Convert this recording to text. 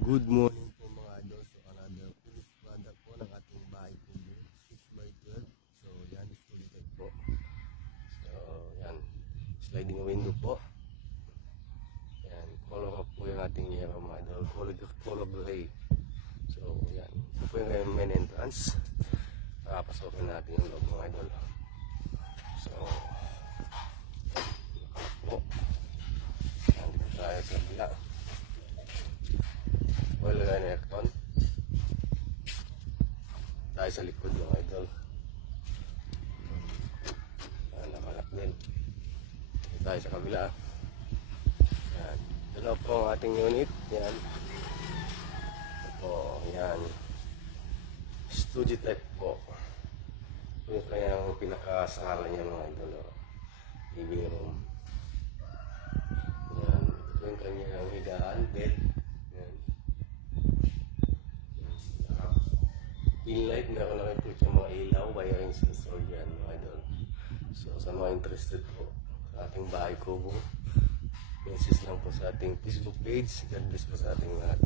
Good morning po mga idol. So another finished product po ng ating bahay kubo 6x12. So yan, studied po. So yan, sliding window po. Yan, color up po yung ating yellow mga idol. Color gray. So yan, ito po yung main entrance. Pasokin natin yung loob mga idol. So po. Yan, dito tayo sa bila. Wala na yung aircon. Tayo sa likod mga idol. Nakalak din. Dito tayo sa kabila. Yan. Dalaw po ang ating unit. Yan. Ito po. Yan. Studio type po. Ito yung kanyang pinakasala niya mga idol. Living room. Yan. Ito yung kanyang higaan. Bed. Inlight, meron na rin po siya mga ilaw, wiring sensor yan mga idol. So sa mga interested po sa ating bahay kubo, message lang po sa ating Facebook page. God bless po sa ating lahat.